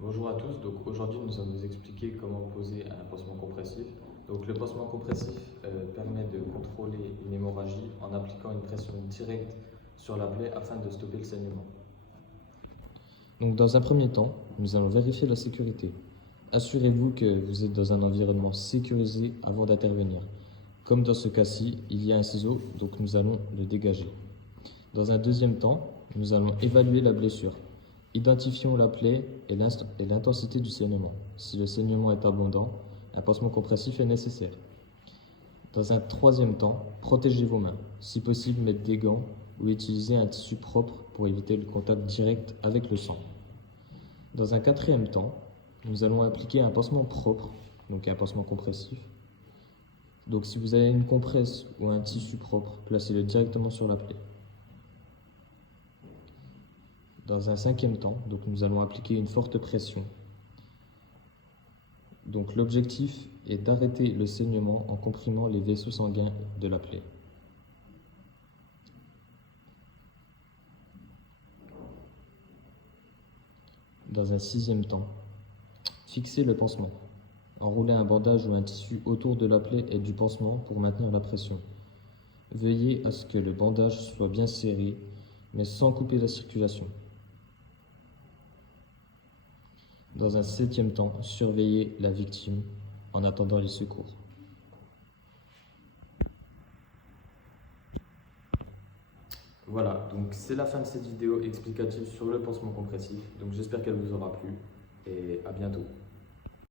Bonjour à tous. Donc aujourd'hui, nous allons vous expliquer comment poser un pansement compressif. Donc le pansement compressif permet de contrôler une hémorragie en appliquant une pression directe sur la plaie afin de stopper le saignement. Donc dans un premier temps, nous allons vérifier la sécurité. Assurez-vous que vous êtes dans un environnement sécurisé avant d'intervenir. Comme dans ce cas-ci, il y a un ciseau, donc nous allons le dégager. Dans un deuxième temps, nous allons évaluer la blessure. Identifions la plaie et l'intensité du saignement. Si le saignement est abondant, un pansement compressif est nécessaire. Dans un troisième temps, protégez vos mains. Si possible, mettez des gants ou utilisez un tissu propre pour éviter le contact direct avec le sang. Dans un quatrième temps, nous allons appliquer un pansement propre, donc un pansement compressif. Donc si vous avez une compresse ou un tissu propre, placez-le directement sur la plaie. Dans un cinquième temps, donc nous allons appliquer une forte pression. Donc l'objectif est d'arrêter le saignement en comprimant les vaisseaux sanguins de la plaie. Dans un sixième temps, fixez le pansement. Enroulez un bandage ou un tissu autour de la plaie et du pansement pour maintenir la pression. Veillez à ce que le bandage soit bien serré, mais sans couper la circulation. Dans un septième temps, surveillez la victime en attendant les secours. Voilà, donc c'est la fin de cette vidéo explicative sur le pansement compressif. Donc j'espère qu'elle vous aura plu et à bientôt.